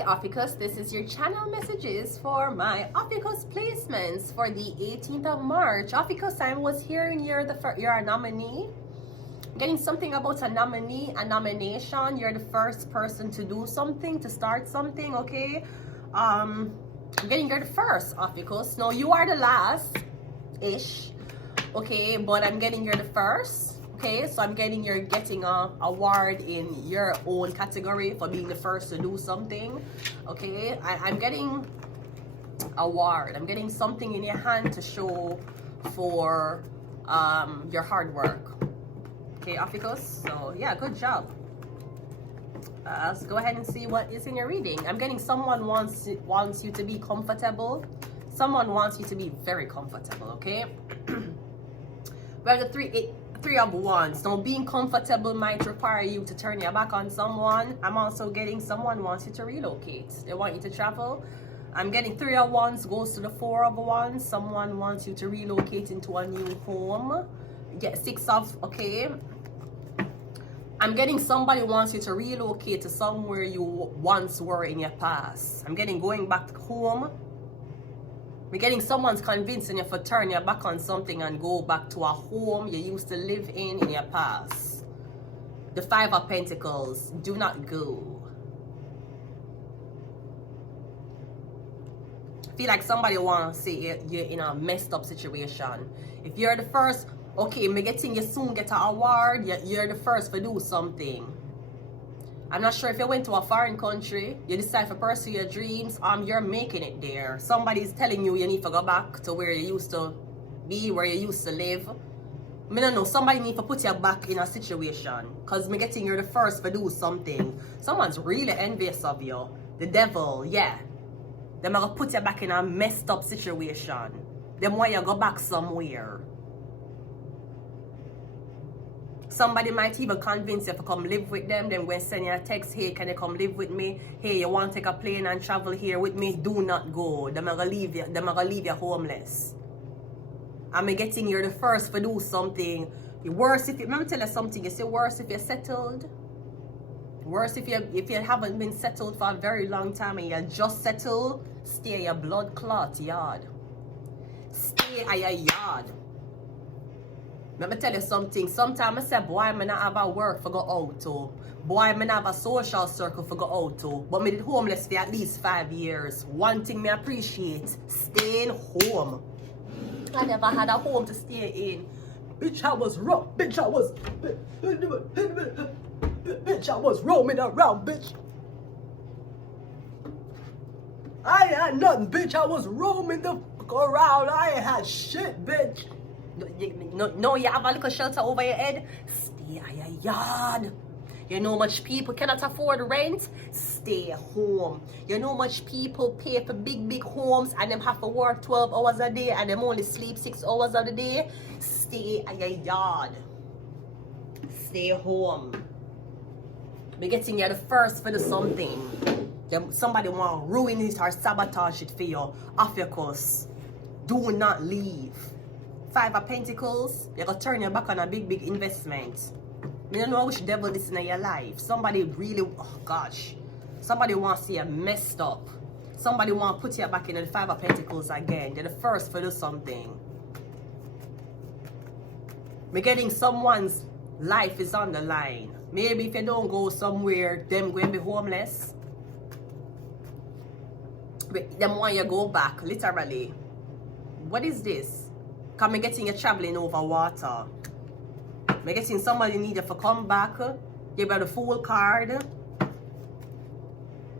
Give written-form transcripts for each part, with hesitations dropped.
Hi OPHIUCHUS, this is your channel messages for my OPHIUCHUS placements for the 18th of March. OPHIUCHUS, I was hearing you're a nominee. Getting something about a nominee, a nomination. You're the first person to do something, to start something, okay? I'm getting you're the first, OPHIUCHUS. No, you are the last-ish, okay? But I'm getting you're the first. Okay, so I'm getting you're getting a award in your own category for being the first to do something. Okay, I'm getting award. I'm getting something in your hand to show for your hard work. Okay, OPHIUCHUS. So yeah, good job. Let's go ahead and see what is in your reading. I'm getting someone wants you to be comfortable. Someone wants you to be very comfortable. Okay. We have the Three of Wands. Now, being comfortable might require you to turn your back on someone. I'm also getting someone wants you to relocate. They want you to travel. I'm getting Three of Wands goes to the Four of Wands. Someone wants you to relocate into a new home. Get okay. I'm getting somebody wants you to relocate to somewhere you once were in your past. I'm getting going back home. We're getting someone's convincing you to turn your back on something and go back to a home you used to live in your past. The Five of Pentacles. Do not go. I feel like somebody wants to say you're in a messed up situation. If you're the first, okay, me getting you soon get an award, you're the first to do something. I'm not sure if you went to a foreign country, you decide to pursue your dreams, you're making it there. Somebody's telling you you need to go back to where you used to be, where you used to live. I don't know, somebody need to put you back in a situation. Because me getting you're the first to do something. Someone's really envious of you. The devil, yeah. They're going to put you back in a messed up situation. They want you to go back somewhere. Somebody might even convince you to come live with them. Then when send you a text, hey, can you come live with me? Hey, you want to take a plane and travel here with me? Do not go. They're gonna leave you. They're gonna leave you homeless. I'm getting you're the first to do something. Worse if you remember tell you something. You say worse if you're settled. Worse if you haven't been settled for a very long time and you're just settled. Stay at your blood clot yard. Stay at your yard. Let me tell you something. Sometimes I say, boy, I not have a work for go out to. Boy, I not have a social circle for go out to. But me did homeless for at least 5 years. One thing me appreciate, staying home. I never had a home to stay in. Bitch, I was rough. Bitch, I was roaming around, bitch. I ain't had nothing, bitch. I was roaming the fuck around. I ain't had shit, bitch. No, you have a little shelter over your head. Stay at your yard. You know much people cannot afford rent. Stay home. You know much people pay for big homes and them have to work 12 hours a day and them only sleep 6 hours of the day. Stay at your yard. Stay home. Be getting you the first for the something. Somebody want to ruin it or sabotage it for you. OPHIUCHUS. Do not leave. Five of Pentacles, you're going to turn your back on a big investment. You don't know which devil this is in your life. Somebody really, oh gosh. Somebody wants to see you messed up. Somebody want to put you back in the Five of Pentacles again. They're the first to do something. We're getting someone's life is on the line. Maybe if you don't go somewhere, them going to be homeless. But them want you to go back, literally. What is this? Because I'm getting you traveling over water. I'm getting somebody need you to come back. You have the Fool card.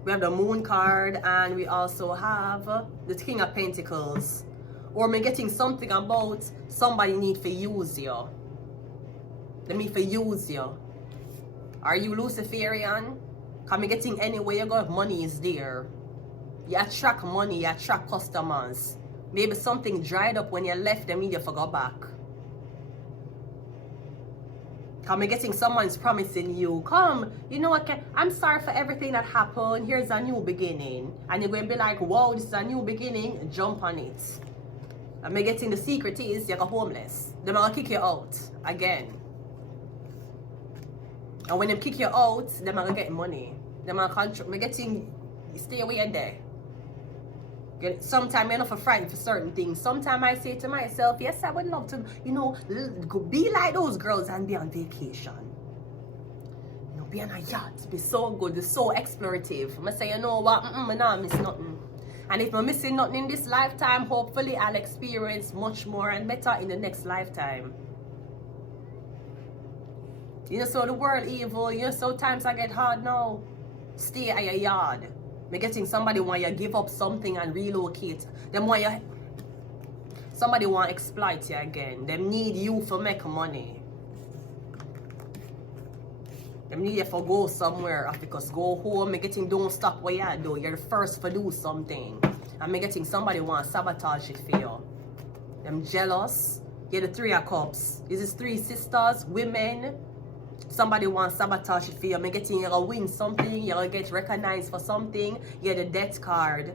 We have the Moon card. And we also have the King of Pentacles. Or I'm getting something about somebody need to use you. They need to use you. Are you Luciferian? Because I'm getting anywhere you go, money is there. You attract money, you attract customers. Maybe something dried up when you left them, need you to go back. Come, getting someone's promising you, come, you know what, I'm sorry for everything that happened, here's a new beginning. And you're going to be like, wow, this is a new beginning, jump on it. I'm getting the secret is you're homeless. They're going to kick you out again. And when they kick you out, they're going to get money. They're going to control, getting stay away there. Sometimes I'm not frightened for certain things. Sometimes I say to myself, yes, I would love to, you know, be like those girls and be on vacation. You know, be on a yacht, be so good, be so explorative. I say, you know what, I don't miss nothing. And if I'm missing nothing in this lifetime, hopefully I'll experience much more and better in the next lifetime. You know, so the world evil, you know, so times I get hard now. Stay at your yard. Me getting somebody want you give up something and relocate. Them want you, somebody want to exploit you again. Them need you for make money. Them need you for go somewhere because go home. Me getting don't stop what you do. You're the first for do something. And me getting somebody want to sabotage it for you. Them jealous. You're the 3 of Cups. Is this 3 sisters, women? Somebody wants sabotage it for you. Me getting you're gonna win something, you're gonna get recognized for something. You're the death card.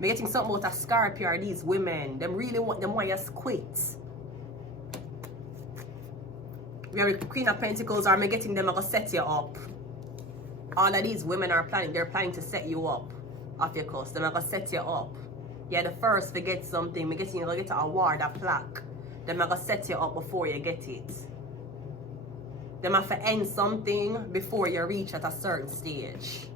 Me getting something about a Scorpio or these women. Them really want them want you to quit. We are the Queen of Pentacles, or me getting them gonna set you up. All of these women are planning, they're planning to set you up. Ophiuchus, they're gonna set you up. You're the first to get something. Me getting you're gonna get an award, a plaque. They're gonna set you up before you get it. Them have to end something before you reach at a certain stage.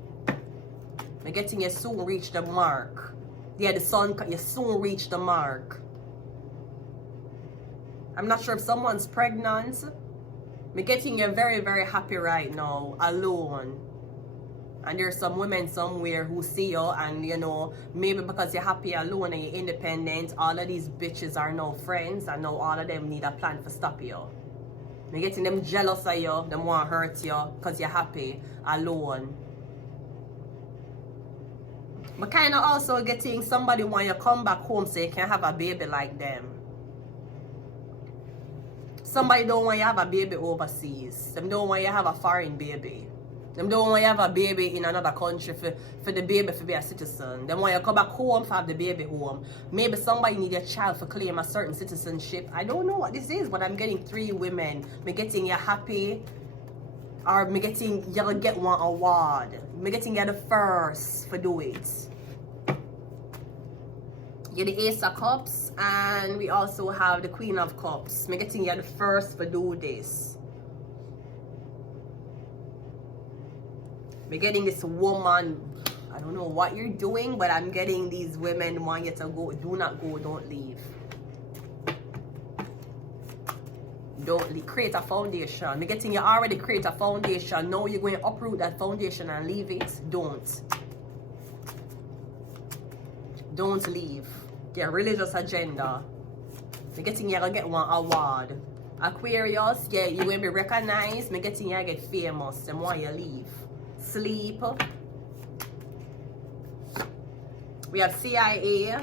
You're getting you soon reach the mark. Yeah, the sun, you soon reach the mark. I'm not sure if someone's pregnant. You're getting you very, very happy right now, alone. And there's some women somewhere who see you and, you know, maybe because you're happy alone and you're independent, all of these bitches are now friends and now all of them need a plan to stop you. You're getting them jealous of you, them want to hurt you because you're happy, alone. But kind of also getting somebody want you to come back home so you can have a baby like them. Somebody don't want you to have a baby overseas. Them don't want you to have a foreign baby. Them don't want you to have a baby in another country for the baby to be a citizen. Them want you to come back home for have the baby home. Maybe somebody need a child to claim a certain citizenship. I don't know what this is, but I'm getting 3 women. Me getting you happy, or me getting you gonna get one award. Me getting you the first for do it. You're the Ace of Cups, and we also have the Queen of Cups. Me getting you the first for do this. We're getting this woman, I don't know what you're doing, but I'm getting these women want you to go. Do not go, don't leave. Don't leave. Create a foundation. We're getting you already create a foundation. Now you're going to uproot that foundation and leave it. Don't. Don't leave. Your religious agenda. We're getting you to get one award. Aquarius, yeah, you're going to be recognized. We're getting you to get famous. And why you leave. Sleep. We have CIA.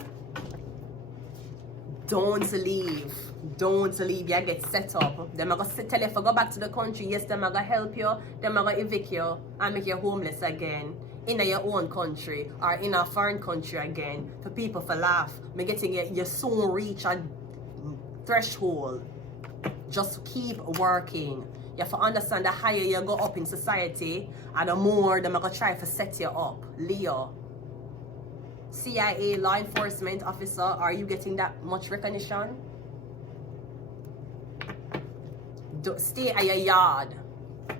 Don't leave. Don't leave. You get set up. Them are going to tell you if you go back to the country. Yes, them are going to help you. Them are going to evict you and make you homeless again in your own country or in a foreign country again for people to laugh. Me getting you soon reach a threshold. Just keep working. You have to understand the higher you go up in society and the more they're going to try to set you up. Leo. CIA, law enforcement officer, are you getting that much recognition? Stay at your yard.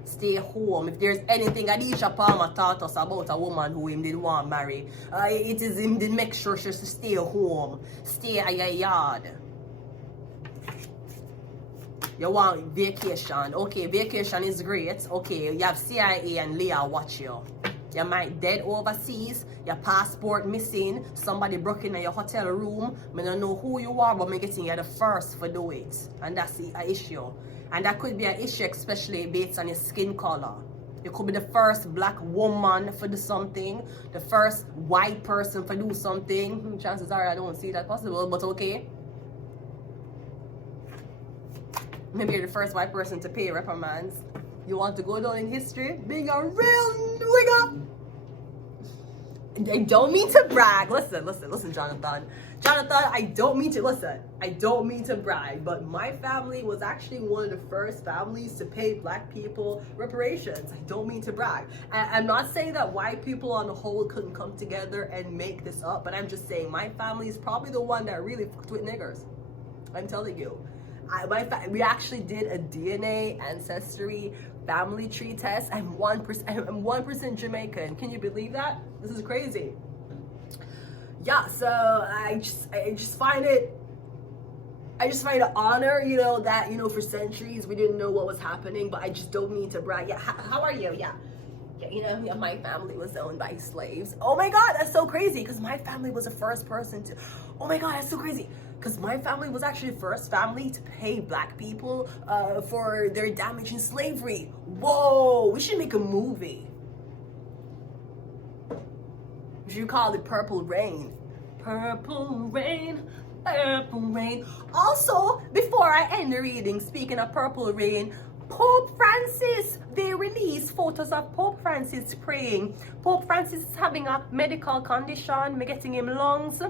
Stay home. If there's anything Adisha Palmer taught us about a woman who him did want to marry, it is him did make sure she should stay home. Stay at your yard. You want vacation. Okay, vacation is great. Okay, you have CIA and Leah watch you. You might dead overseas, your passport missing, somebody broke in your hotel room. I don't know who you are, but I'm getting you the first for do it. And that's an issue. And that could be an issue, especially based on your skin color. You could be the first black woman for do something, the first white person for do something. Chances are I don't see that possible, but okay. Maybe you're the first white person to pay reprimands. You want to go down in history being a real nigga. I don't mean to brag. Listen, Jonathan. Jonathan, I don't mean to brag, but my family was actually one of the first families to pay black people reparations. I don't mean to brag. I'm not saying that white people on the whole couldn't come together and make this up, but I'm just saying my family is probably the one that really fucked with niggers. I'm telling you. We actually did a DNA ancestry family tree test. I'm 1% Jamaican. Can you believe that? This is crazy. Yeah, so I just find it an honor, you know, that, you know, for centuries we didn't know what was happening, but I just don't mean to brag. Yeah, how are you? Yeah, you know, yeah, my family was owned by slaves. Oh my God, that's so crazy, because my family was the first person to, oh my God, that's so crazy, because my family was actually the first family to pay black people for their damage in slavery. Whoa, we should make a movie. You call it Purple Rain. Purple Rain, Purple Rain. Also, before I end the reading, speaking of Purple Rain, Pope Francis, they released photos of Pope Francis praying. Pope Francis is having a medical condition, getting him lungs.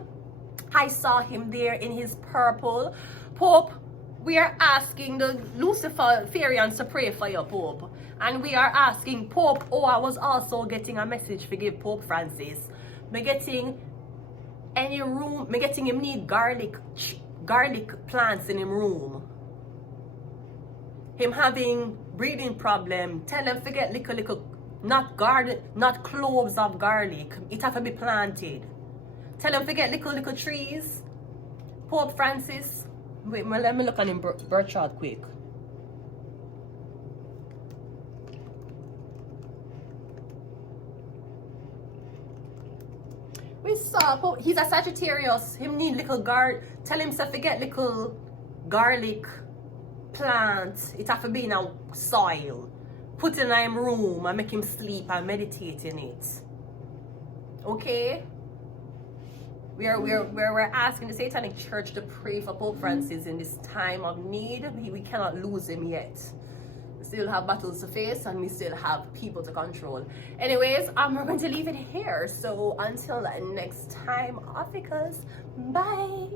I saw him there in his purple. Pope, we are asking the Luciferians to pray for your Pope. And we are asking Pope, I was also getting a message to give Pope Francis. Me getting him need garlic plants in him room. Him having breathing problem. Tell him forget little not cloves of garlic. It have to be planted. Tell him forget little trees. Pope Francis. Wait, let me look on him birth chart quick. We saw he's a Sagittarius. Him need tell him to forget little garlic plant. It have to be in a soil. Put it in him room and make him sleep and meditate in it. Okay? We're asking the Satanic Church to pray for Pope Francis in this time of need. We cannot lose him yet. We still have battles to face and we still have people to control. Anyways, we're going to leave it here. So until next time, OPHIUCHUS, bye.